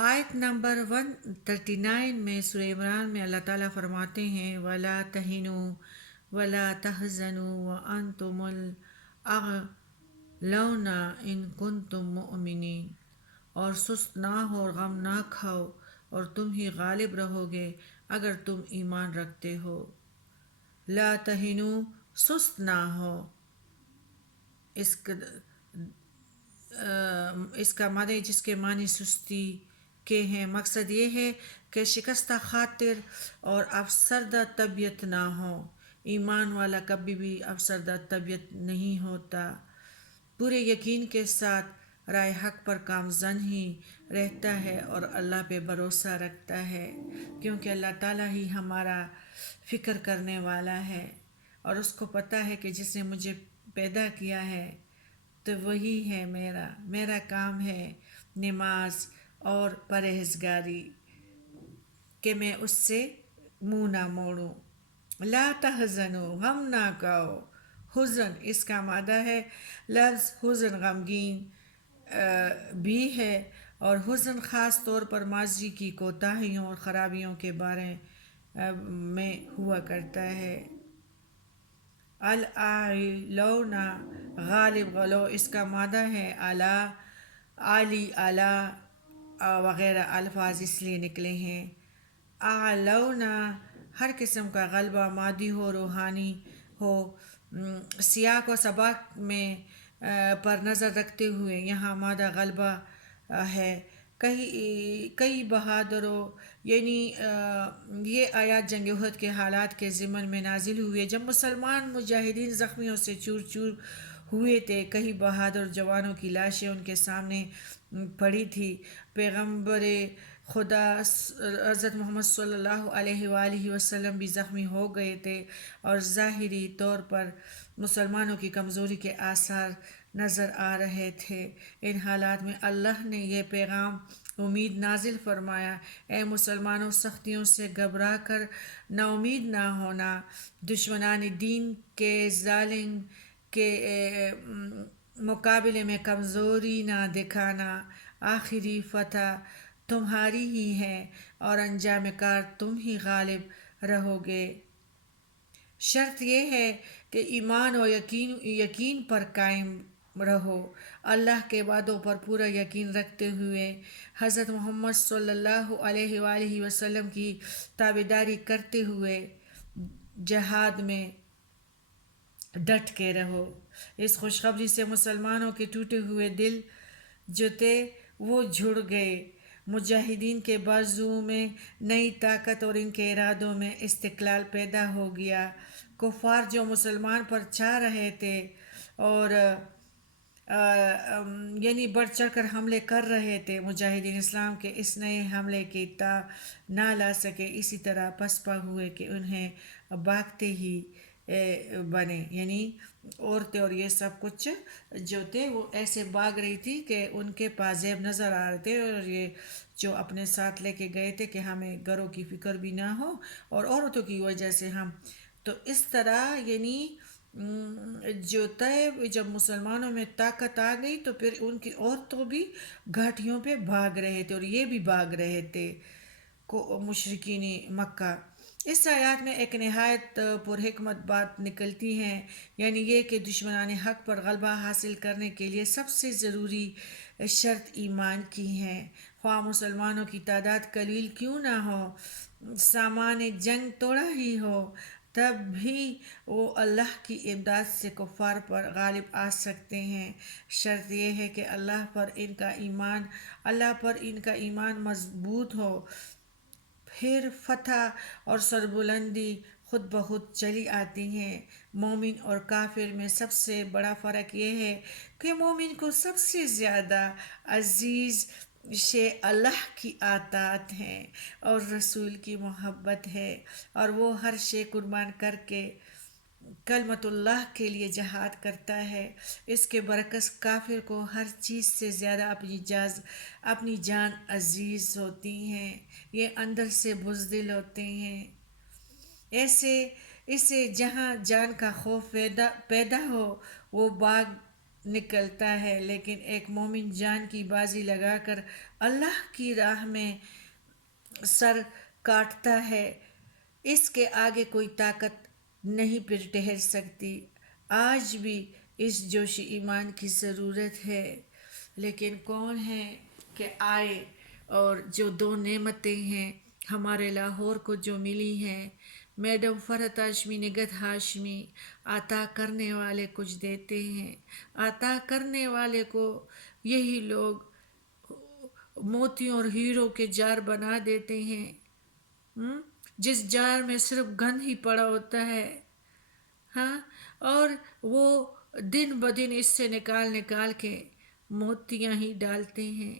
آیت نمبر 139 میں سورہ عمران میں اللہ تعالیٰ فرماتے ہیں وَلَا تَهِنُوا وَلَا تَحْزَنُوا وَأَنْتُمُ الْأَعْلَوْنَ إِن كُنتُم مُؤْمِنِينَ، اور سست نہ ہو اور غم نہ کھاؤ اور تم ہی غالب رہو گے اگر تم ایمان رکھتے ہو۔ لا تہنو، سست نہ ہو، اس کا معنی جس کے معنی سستی کے ہیں، مقصد یہ ہے کہ شکستہ خاطر اور افسردہ طبیعت نہ ہو۔ ایمان والا کبھی بھی افسردہ طبیعت نہیں ہوتا، پورے یقین کے ساتھ رائے حق پر گامزن ہی رہتا ہے اور اللہ پہ بھروسہ رکھتا ہے، کیونکہ اللہ تعالیٰ ہی ہمارا فکر کرنے والا ہے، اور اس کو پتہ ہے کہ جس نے مجھے پیدا کیا ہے تو وہی ہے میرا کام ہے نماز اور پرہیزگاری، کہ میں اس سے منہ نہ موڑوں۔ لا تحزنو، غم نہ کھاؤ۔ حزن اس کا مادہ ہے، لفظ حزن غمگین بھی ہے، اور حزن خاص طور پر ماضی کی کوتاہیوں اور خرابیوں کے بارے میں ہوا کرتا ہے۔ الْأَعْلَوْنَ، غالب، غلو اس کا مادہ ہے اعلیٰ، عالی، اعلیٰ وغیرہ الفاظ اس لیے نکلے ہیں۔ اعلونا، ہر قسم کا غلبہ، مادی ہو روحانی ہو۔ سیاق و سباق میں پر نظر رکھتے ہوئے یہاں مادہ غلبہ ہے۔ کئی بہادروں، یعنی یہ آیات جنگ احد کے حالات کے ضمن میں نازل ہوئے جب مسلمان مجاہدین زخمیوں سے چور چور ہوئے تھے۔ کئی بہادر جوانوں کی لاشیں ان کے سامنے پڑی تھی۔ پیغمبر خدا حضرت محمد صلی اللہ علیہ وآلہ وسلم بھی زخمی ہو گئے تھے، اور ظاہری طور پر مسلمانوں کی کمزوری کے آثار نظر آ رہے تھے۔ ان حالات میں اللہ نے یہ پیغام امید نازل فرمایا: اے مسلمانوں، سختیوں سے گھبرا کر نا امید نہ ہونا، دشمنان دین کے ظالم کے مقابلے میں کمزوری نہ دکھانا۔ آخری فتح تمہاری ہی ہے اور انجام کار تم ہی غالب رہو گے۔ شرط یہ ہے کہ ایمان و یقین پر قائم رہو، اللہ کے وعدوں پر پورا یقین رکھتے ہوئے حضرت محمد صلی اللہ علیہ وآلہ وسلم کی تابعداری کرتے ہوئے جہاد میں ڈٹ کے رہو۔ اس خوشخبری سے مسلمانوں کے ٹوٹے ہوئے دل جو تھے وہ جڑ گئے۔ مجاہدین کے بازوؤں میں نئی طاقت اور ان کے ارادوں میں استقلال پیدا ہو گیا۔ کفار جو مسلمان پر چاہ رہے تھے اور یعنی بڑھ چڑھ کر حملے کر رہے تھے، مجاہدین اسلام کے اس نئے حملے کی نہ لا سکے، اسی طرح پسپا ہوئے کہ انہیں بھاگتے ہی بنے، یعنی عورتیں اور یہ سب کچھ جو تھے وہ ایسے بھاگ رہی تھی کہ ان کے پاس زیب نظر آ رہے تھے، اور یہ جو اپنے ساتھ لے کے گئے تھے کہ ہمیں گھروں کی فکر بھی نہ ہو اور عورتوں کی وجہ سے ہم تو اس طرح یعنی جو جب مسلمانوں میں طاقت آ گئی تو پھر ان کی عورتوں بھی گھاٹیوں پہ بھاگ رہے تھے اور یہ بھی بھاگ رہے تھے مشرکین مکہ۔ اس آیات میں ایک نہایت پرحکمت بات نکلتی ہے، یعنی یہ کہ دشمنان حق پر غلبہ حاصل کرنے کے لیے سب سے ضروری شرط ایمان کی ہے، خواہ مسلمانوں کی تعداد قلیل کیوں نہ ہو، سامان جنگ تھوڑا ہی ہو، تب بھی وہ اللہ کی امداد سے کفار پر غالب آ سکتے ہیں۔ شرط یہ ہے کہ اللہ پر ان کا ایمان مضبوط ہو، پھر فتح اور سربلندی خود بخود چلی آتی ہے۔ مومن اور کافر میں سب سے بڑا فرق یہ ہے کہ مومن کو سب سے زیادہ عزیز شے اللہ کی اطاعت ہے اور رسول کی محبت ہے، اور وہ ہر شے قربان کر کے کلمت اللہ کے لیے جہاد کرتا ہے۔ اس کے برعکس کافر کو ہر چیز سے زیادہ اپنی جان عزیز ہوتی ہے، یہ اندر سے بزدل ہوتے ہیں۔ اسے جہاں جان کا خوف پیدا ہو وہ بھاگ نکلتا ہے، لیکن ایک مومن جان کی بازی لگا کر اللہ کی راہ میں سر کاٹتا ہے، اس کے آگے کوئی طاقت نہیں پھر ٹھہر سکتی۔ آج بھی اس جوش ایمان کی ضرورت ہے، لیکن کون ہے کہ آئے اور جو دو نعمتیں ہیں ہمارے لاہور کو جو ملی ہیں، میڈم فرحت ہاشمی، نگہت ہاشمی، عطا کرنے والے کچھ دیتے ہیں، عطا کرنے والے کو یہی لوگ موتیوں اور ہیروں کے جار بنا دیتے ہیں، جس جار میں صرف گند ہی پڑا ہوتا ہے، ہاں، اور وہ دن بدن اس سے نکال نکال کے موتیاں ہی ڈالتے ہیں۔